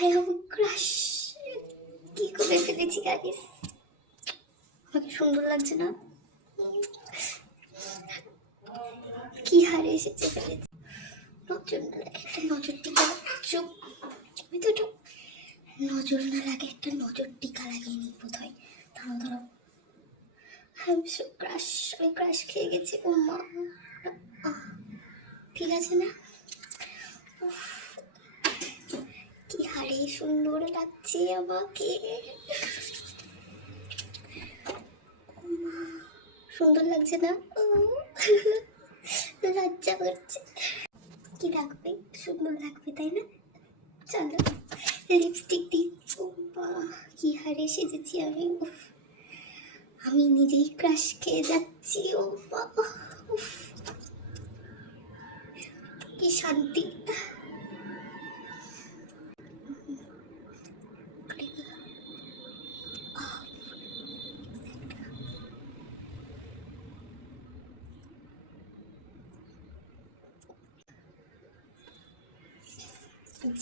I have crush. কি করে ফেলেছি গাইস, আমাকে সুন্দর লাগছে না? কি হারে এসেছে ফেলেছি। নজর না লাগে একটা নজর টিকা, চুপ। আমি তো একটু নজর না লাগে একটা নজর টিকা লাগিয়ে নিই বোধ হয়। ধরো ধরো, ক্রাশ, আমি ক্রাশ খেয়ে গেছি। ও মা, ঠিক আছে না? কি হারে সুন্দর লাগছে আমাকে, সুন্দর লাগছে না? লজ্জা করছে। কি লাগবে? সুন্দর লাগবে তাই না? চলো লিপস্টিক দিই। কি হারে সেজেছি আমি, আমি নিজেই ক্রাশ খেয়ে যাচ্ছি। ও বাবা, কি শান্তি।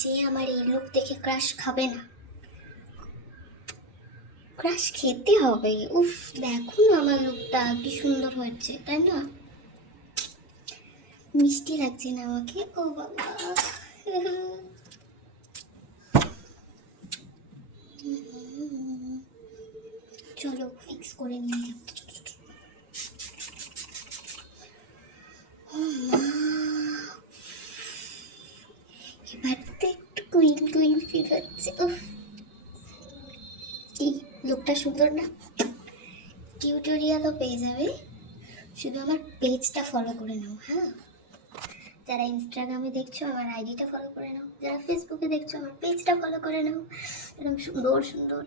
যে আমার এই লুক দেখে ক্রাশ খাবে না, ক্রাশ খেতে হবে। উফ, দেখো না আমার লুকটা কি সুন্দর হয়েছে তাই না? মিষ্টি লাগছে না আমাকে? ও বাবা, চলো ফিক্স করে নিয়ে এবার তো একটু কুইন কুইন ফিল হচ্ছে। কি লুকটা সুন্দর না? টিউটোরিয়ালও পেয়ে যাবে, শুধু আমার পেজটা ফলো করে নাও। হ্যাঁ, যারা ইনস্টাগ্রামে দেখছো আমার আইডিটা ফলো করে নাও, যারা ফেসবুকে দেখছো আমার পেজটা ফলো করে নাও। এরকম সুন্দর সুন্দর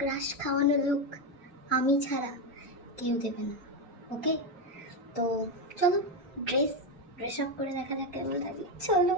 ক্রাশ খাওয়ানো লুক আমি ছাড়া কেউ দেবে না। ওকে, তো চলো ড্রেস আপ করে দেখা যাক কেমন লাগে। চলো।